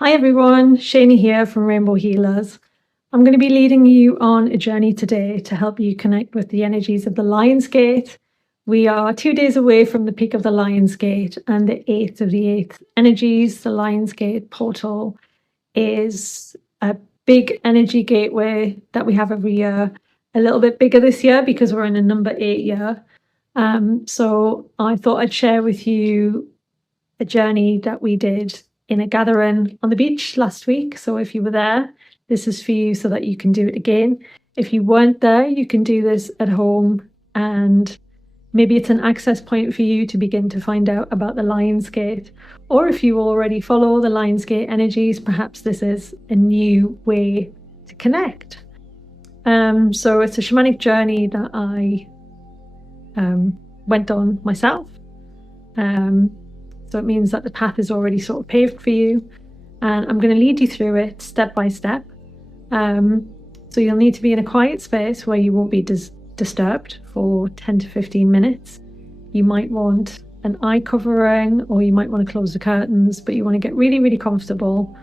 Hi everyone, Shaney here from Rainbow Healers. I'm going to be leading you on a journey today to help you connect with the energies of the Lion's Gate. We are 2 days away from the peak of the Lion's Gate and the 8th of the 8th energies. The Lion's Gate portal is a big energy gateway that we have every year, a little bit bigger this year because we're in a number 8 year. So I thought I'd share with you a journey that we did in a gathering on the beach last week. So if you were there, this is for you so that you can do it again. If you weren't there, you can do this at home, and maybe it's an access point for you to begin to find out about the Lion's Gate. Or if you already follow the Lion's Gate energies, perhaps this is a new way to connect. So it's a shamanic journey that I went on myself. So it means that the path is already sort of paved for you, and I'm going to lead you through it step by step. So you'll need to be in a quiet space where you won't be disturbed for 10 to 15 minutes. You might want an eye covering, or you might want to close the curtains, but you want to get really, really comfortable.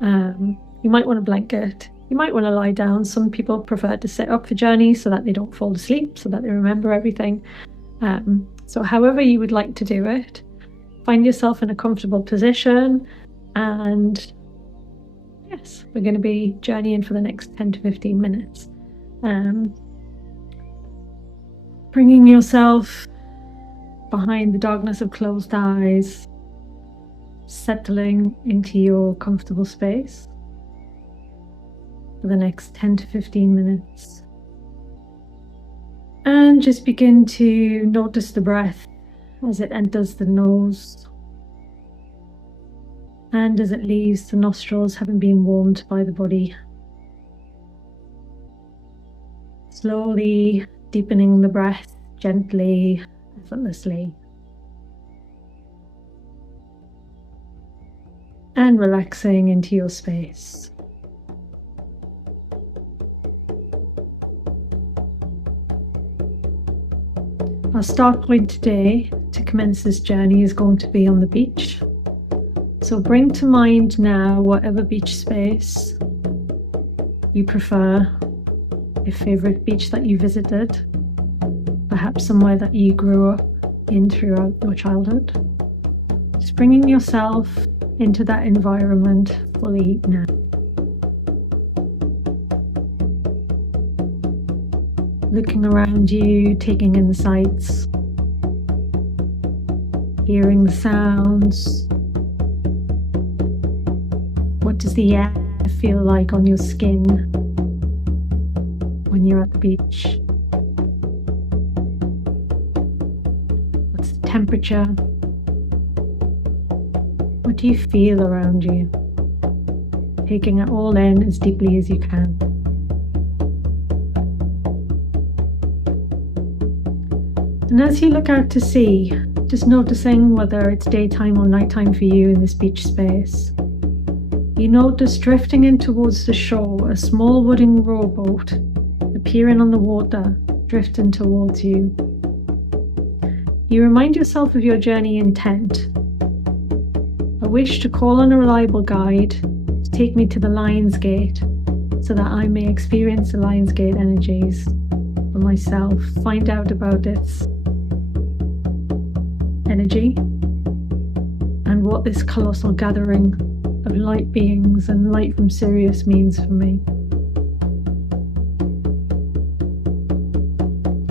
You might want a blanket. You might want to lie down. Some people prefer to sit up for journeys so that they don't fall asleep, so that they remember everything. So however you would like to do it, find yourself in a comfortable position, and yes, we're going to be journeying for the next 10 to 15 minutes. Bringing yourself behind the darkness of closed eyes, settling into your comfortable space for the next 10 to 15 minutes. And just begin to notice the breath as it enters the nose and as it leaves the nostrils, having been warmed by the body. Slowly deepening the breath, gently, effortlessly. And relaxing into your space. Our start point today to commence this journey is going to be on the beach. So bring to mind now whatever beach space you prefer, your favorite beach that you visited, perhaps somewhere that you grew up in throughout your childhood. Just bringing yourself into that environment fully now. Looking around you, taking in the sights, hearing the sounds. What does the air feel like on your skin when you're at the beach? What's the temperature? What do you feel around you? Taking it all in as deeply as you can. And as you look out to sea, just noticing whether it's daytime or nighttime for you in this beach space, you notice drifting in towards the shore a small wooden rowboat appearing on the water, drifting towards you. You remind yourself of your journey intent, a wish to call on a reliable guide to take me to the Lion's Gate so that I may experience the Lion's Gate energies for myself, find out about its energy and what this colossal gathering of light beings and light from Sirius means for me.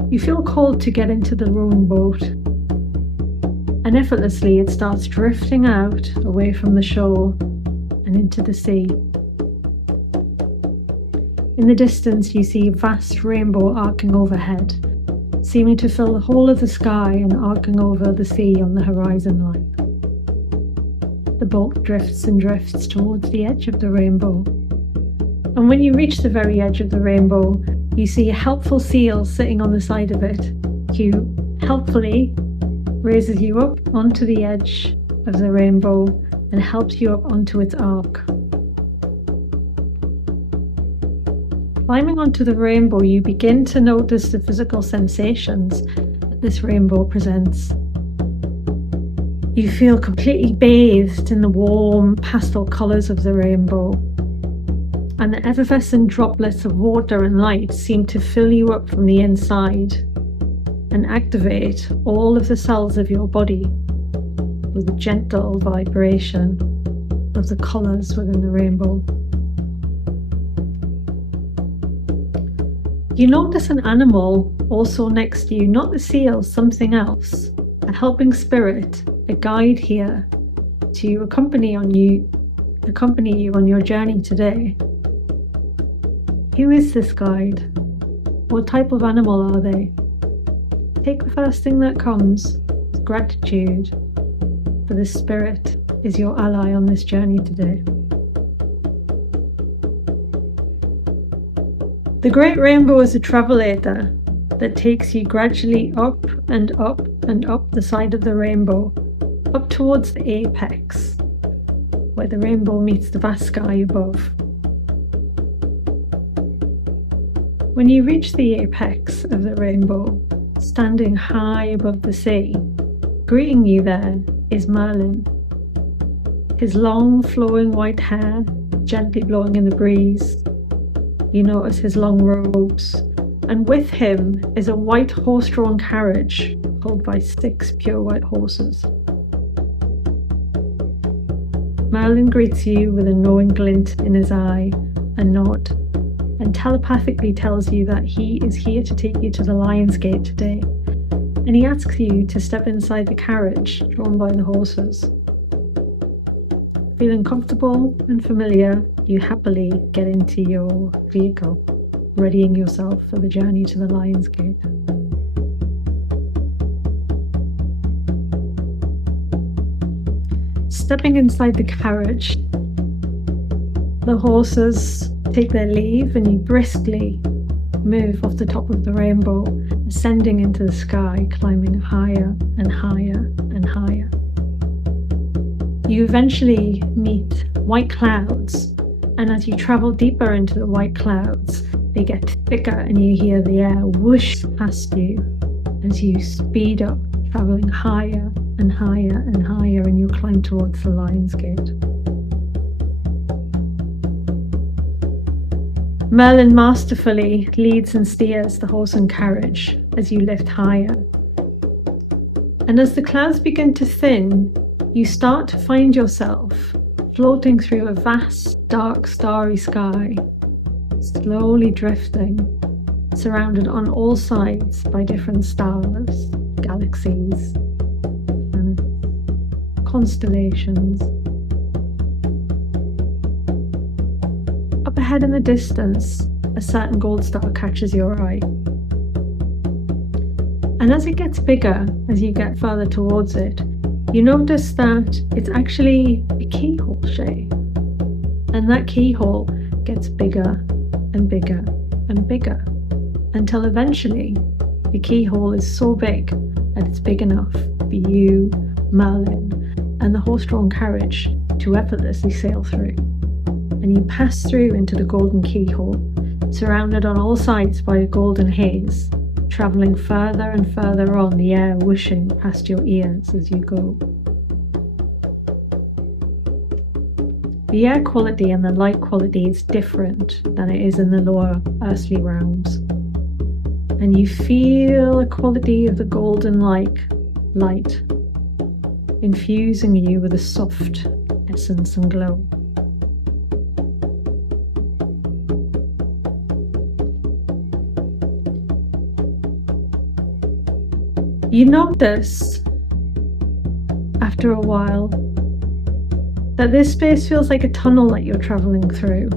You feel called to get into the rowing boat, and effortlessly it starts drifting out away from the shore and into the sea. In the distance you see a vast rainbow arcing overhead, seeming to fill the whole of the sky and arcing over the sea on the horizon line. The boat drifts and drifts towards the edge of the rainbow. And when you reach the very edge of the rainbow, you see a helpful seal sitting on the side of it, who helpfully raises you up onto the edge of the rainbow and helps you up onto its arc. Climbing onto the rainbow, you begin to notice the physical sensations that this rainbow presents. You feel completely bathed in the warm pastel colours of the rainbow, and the effervescent droplets of water and light seem to fill you up from the inside and activate all of the cells of your body with a gentle vibration of the colours within the rainbow. You notice an animal also next to you, not the seal, something else, a helping spirit, a guide here to accompany you on your journey today. Who is this guide? What type of animal are they? Take the first thing that comes with gratitude, for this spirit is your ally on this journey today. The Great Rainbow is a travelator that takes you gradually up and up and up the side of the rainbow, up towards the apex, where the rainbow meets the vast sky above. When you reach the apex of the rainbow, standing high above the sea, greeting you there is Merlin. His long flowing white hair gently blowing in the breeze. You notice his long robes, and with him is a white horse-drawn carriage pulled by 6 pure white horses. Merlin greets you with a knowing glint in his eye, a nod, and telepathically tells you that he is here to take you to the Lion's Gate today, and he asks you to step inside the carriage drawn by the horses. Feeling comfortable and familiar, you happily get into your vehicle, readying yourself for the journey to the Lion's Gate. Stepping inside the carriage, the horses take their leave and you briskly move off the top of the rainbow, ascending into the sky, climbing higher and higher and higher. You eventually meet white clouds, and as you travel deeper into the white clouds, they get thicker and you hear the air whoosh past you as you speed up, traveling higher and higher and higher, and you climb towards the Lion's Gate. Merlin masterfully leads and steers the horse and carriage as you lift higher. And as the clouds begin to thin, you start to find yourself floating through a vast, dark, starry sky, slowly drifting, surrounded on all sides by different stars, galaxies, planets, constellations. Up ahead in the distance, a certain gold star catches your eye. And as it gets bigger, as you get further towards it, you notice that it's actually a keyhole shape. And that keyhole gets bigger and bigger and bigger, until eventually the keyhole is so big that it's big enough for you, Merlin, and the horse-drawn carriage to effortlessly sail through. And you pass through into the golden keyhole, surrounded on all sides by a golden haze, travelling further and further on, the air whooshing past your ears as you go. The air quality and the light quality is different than it is in the lower earthly realms. And you feel a quality of the golden light infusing you with a soft essence and glow. You notice, after a while, that this space feels like a tunnel that you're travelling through,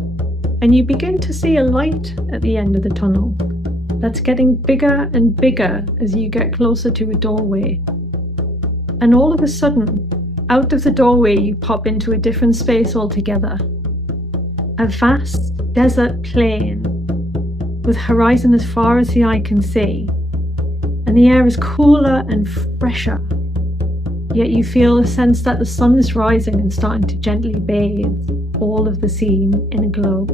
and you begin to see a light at the end of the tunnel that's getting bigger and bigger as you get closer to a doorway. And all of a sudden, out of the doorway you pop into a different space altogether. A vast desert plain with horizon as far as the eye can see. And the air is cooler and fresher, yet you feel a sense that the sun is rising and starting to gently bathe all of the scene in a glow.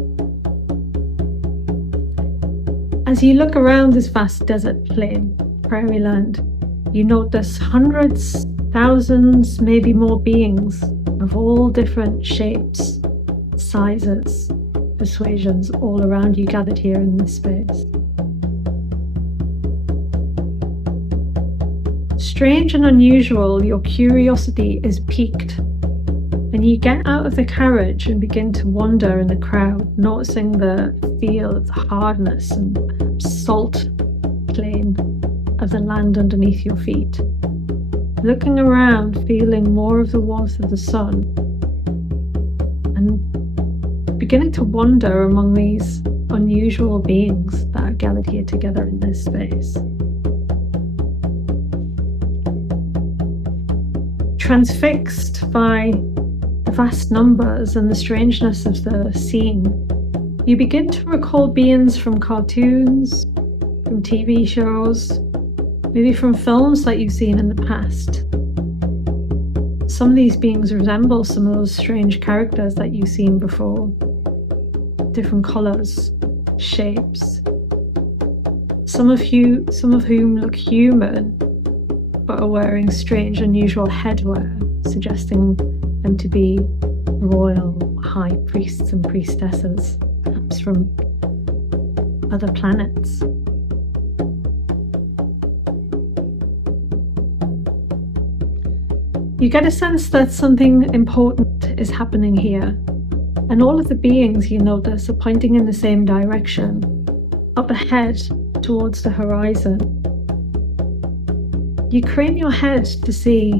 As you look around this vast desert plain, prairie land, you notice hundreds, thousands, maybe more beings of all different shapes, sizes, persuasions all around you gathered here in this space. Strange and unusual, your curiosity is piqued, and you get out of the carriage and begin to wander in the crowd, noticing the feel of the hardness and salt plane of the land underneath your feet. Looking around, feeling more of the warmth of the sun, and beginning to wonder among these unusual beings that are gathered here together in this space. Transfixed by the vast numbers and the strangeness of the scene, you begin to recall beings from cartoons, from TV shows, maybe from films that you've seen in the past. Some of these beings resemble some of those strange characters that you've seen before. Different colours, shapes. Some of whom look human, but are wearing strange, unusual headwear, suggesting them to be royal high priests and priestesses, perhaps from other planets. You get a sense that something important is happening here, and all of the beings you notice are pointing in the same direction, up ahead towards the horizon. You crane your head to see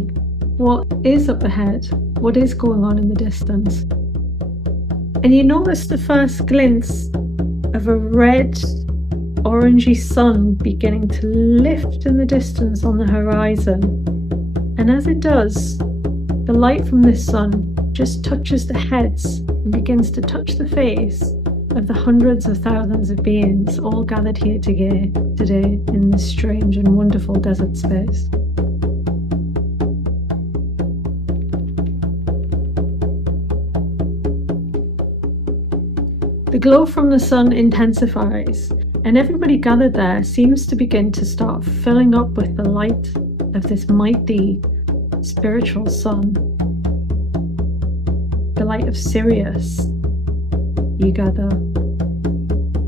what is up ahead, what is going on in the distance. And you notice the first glimpse of a red, orangey sun beginning to lift in the distance on the horizon. And as it does, the light from this sun just touches the heads and begins to touch the face of the hundreds of thousands of beings all gathered here today in this strange and wonderful desert space. The glow from the sun intensifies, and everybody gathered there seems to begin to start filling up with the light of this mighty spiritual sun. The light of Sirius, you gather,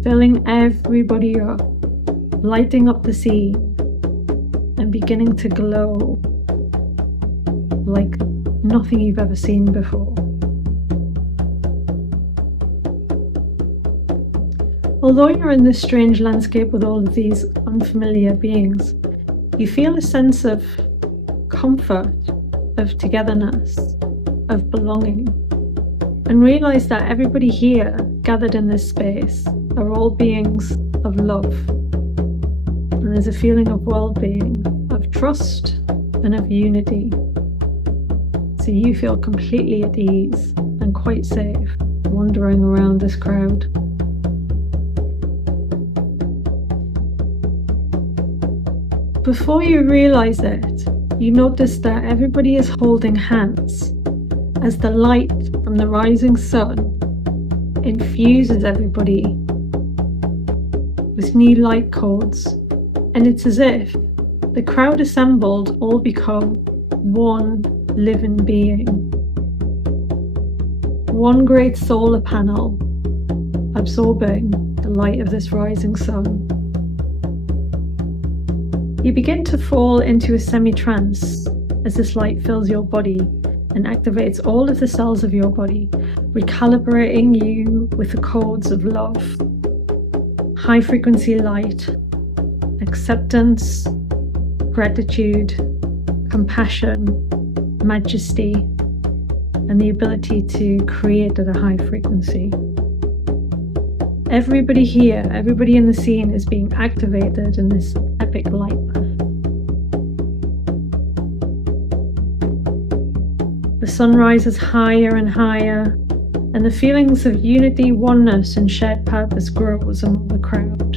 filling everybody up, lighting up the sea, and beginning to glow like nothing you've ever seen before. Although you're in this strange landscape with all of these unfamiliar beings, you feel a sense of comfort, of togetherness, of belonging, and realize that everybody here gathered in this space are all beings of love. And there's a feeling of well-being, of trust, and of unity. So you feel completely at ease and quite safe wandering around this crowd. Before you realize it, you notice that everybody is holding hands as the light from the rising sun infuses everybody with new light codes, and it's as if the crowd assembled all become one living being. One great solar panel absorbing the light of this rising sun. You begin to fall into a semi-trance as this light fills your body and activates all of the cells of your body, recalibrating you with the codes of love, high frequency light, acceptance, gratitude, compassion, majesty, and the ability to create at a high frequency. Everybody here, everybody in the scene is being activated in this epic light path. The sun rises higher and higher, and the feelings of unity, oneness, and shared purpose grows among the crowd,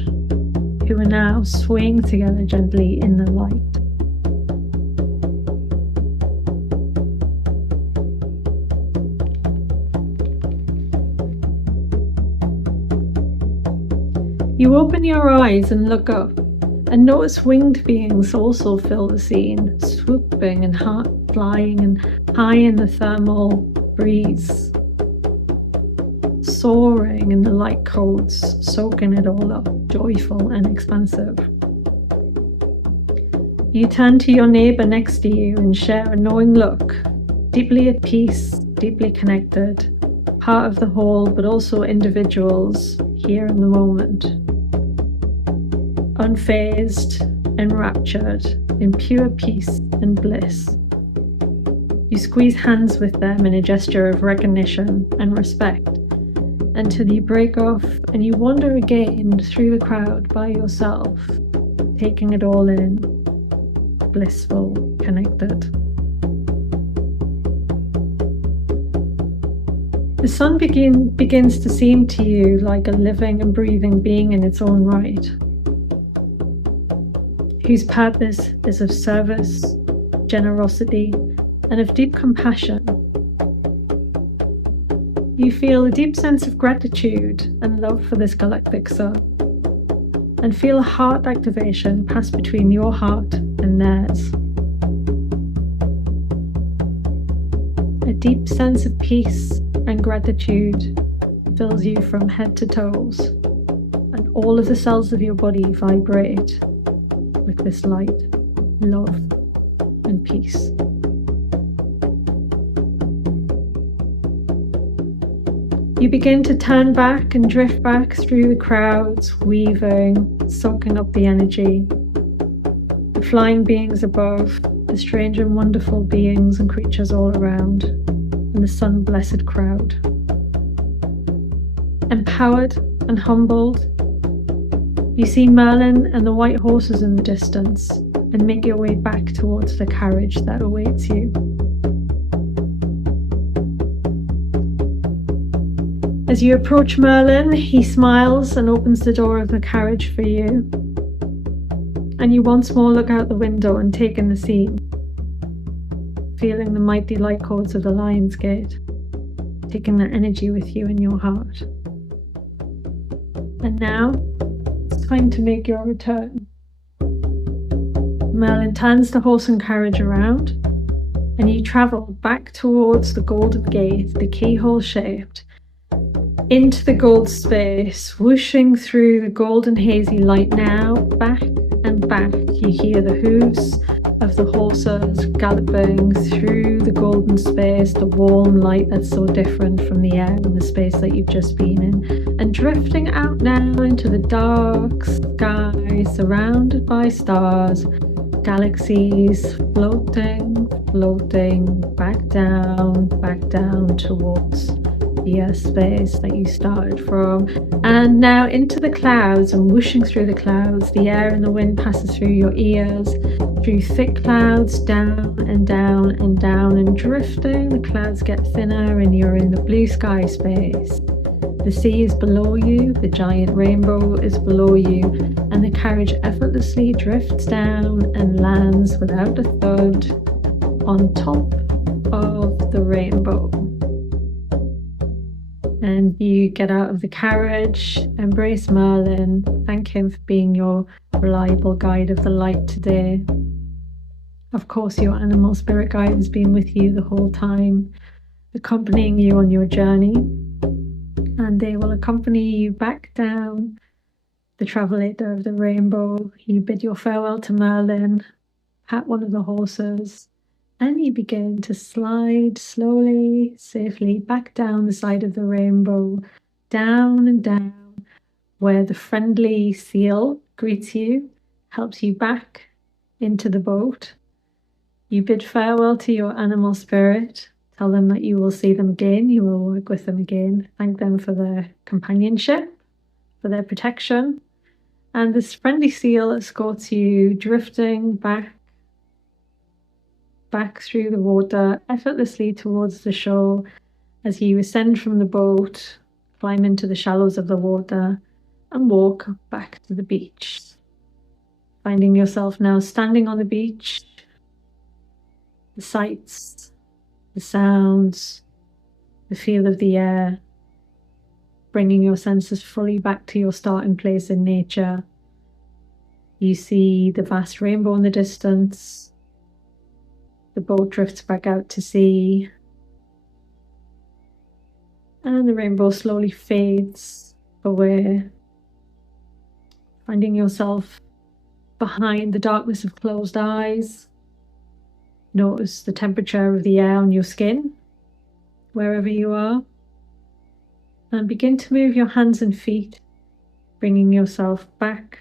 who are now swaying together gently in the light. You open your eyes and look up, And notice winged beings also fill the scene, swooping and flying and high in the thermal breeze, soaring in the light codes, soaking it all up, joyful and expansive. You turn to your neighbour next to you and share a knowing look, deeply at peace, deeply connected, part of the whole, but also individuals here in the moment. Unfazed, enraptured, in pure peace and bliss. You squeeze hands with them in a gesture of recognition and respect until you break off and you wander again through the crowd by yourself, taking it all in, blissful, connected. The sun begins to seem to you like a living and breathing being in its own right, whose purpose is of service, generosity, and of deep compassion. You feel a deep sense of gratitude and love for this galactic sun, and feel a heart activation pass between your heart and theirs. A deep sense of peace and gratitude fills you from head to toes, and all of the cells of your body vibrate with this light, love, and peace. You begin to turn back and drift back through the crowds, weaving, soaking up the energy, the flying beings above, the strange and wonderful beings and creatures all around, and the sun-blessed crowd. Empowered and humbled, you see Merlin and the white horses in the distance and make your way back towards the carriage that awaits you. As you approach Merlin, he smiles and opens the door of the carriage for you. And you once more look out the window and take in the scene, feeling the mighty light codes of the Lion's Gate, taking that energy with you in your heart. And now, it's time to make your return. Merlin turns the horse and carriage around, and you travel back towards the golden gate, the keyhole shaped, into the gold space, whooshing through the golden hazy light now, back and back. You hear the hooves of the horses galloping through the golden space, the warm light that's so different from the air and the space that you've just been in, and drifting out now into the dark sky, surrounded by stars, galaxies, floating, back down towards the earth space that you started from, and now into the clouds, and whooshing through the clouds. The air and the wind passes through your ears, through thick clouds, down and down and down, and drifting. The clouds get thinner and you're in the blue sky space. The sea is below you, the giant rainbow is below you, and the carriage effortlessly drifts down and lands without a thud on top of the rainbow. And you get out of the carriage, embrace Merlin, thank him for being your reliable guide of the light today. Of course, your animal spirit guide has been with you the whole time, accompanying you on your journey, and they will accompany you back down the travelator of the rainbow. You bid your farewell to Merlin, pat one of the horses, and you begin to slide slowly, safely back down the side of the rainbow, down and down, where the friendly seal greets you, helps you back into the boat. You bid farewell to your animal spirit, tell them that you will see them again, you will work with them again, thank them for their companionship, for their protection, and this friendly seal escorts you drifting back through the water, effortlessly towards the shore as you ascend from the boat, climb into the shallows of the water, and walk back to the beach. Finding yourself now standing on the beach, the sights, the sounds, the feel of the air, bringing your senses fully back to your starting place in nature, You see the vast rainbow in the distance. The boat drifts back out to sea. And the rainbow slowly fades away, finding yourself behind the darkness of closed eyes. Notice the temperature of the air on your skin, wherever you are. And begin to move your hands and feet, bringing yourself back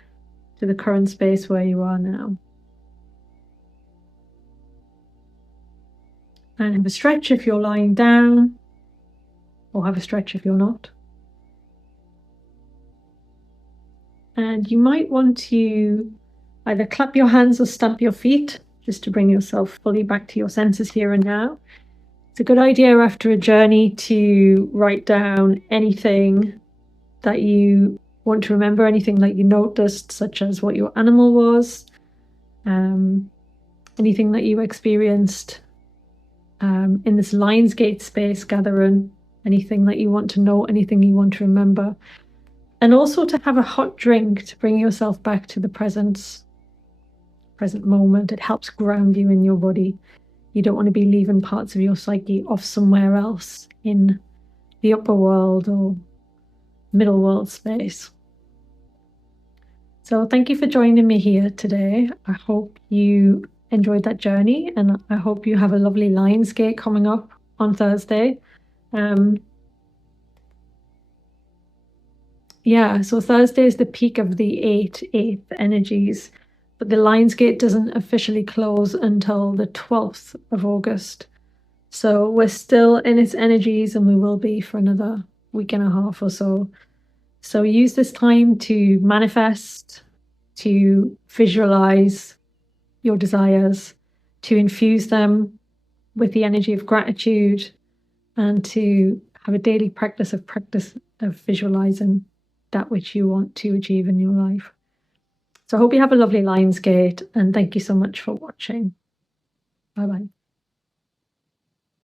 to the current space where you are now. And have a stretch if you're lying down, or have a stretch if you're not. And you might want to either clap your hands or stamp your feet, just to bring yourself fully back to your senses here and now. It's a good idea after a journey to write down anything that you want to remember, anything that you noticed, such as what your animal was, anything that you experienced in this Lionsgate space gathering, anything that you want to know, anything you want to remember. And also to have a hot drink to bring yourself back to the present moment. It helps ground you in your body. You don't want to be leaving parts of your psyche off somewhere else in the upper world or middle world space. So thank you for joining me here today. I hope you enjoyed that journey, and I hope you have a lovely Lionsgate coming up on Thursday. So Thursday is the peak of the eighth energies, but the Lionsgate doesn't officially close until the 12th of August. So we're still in its energies, and we will be for another week and a half or so. So use this time to manifest, to visualize your desires, to infuse them with the energy of gratitude, and to have a daily practice of visualizing that which you want to achieve in your life. So I hope you have a lovely Lionsgate, and thank you so much for watching. Bye-bye.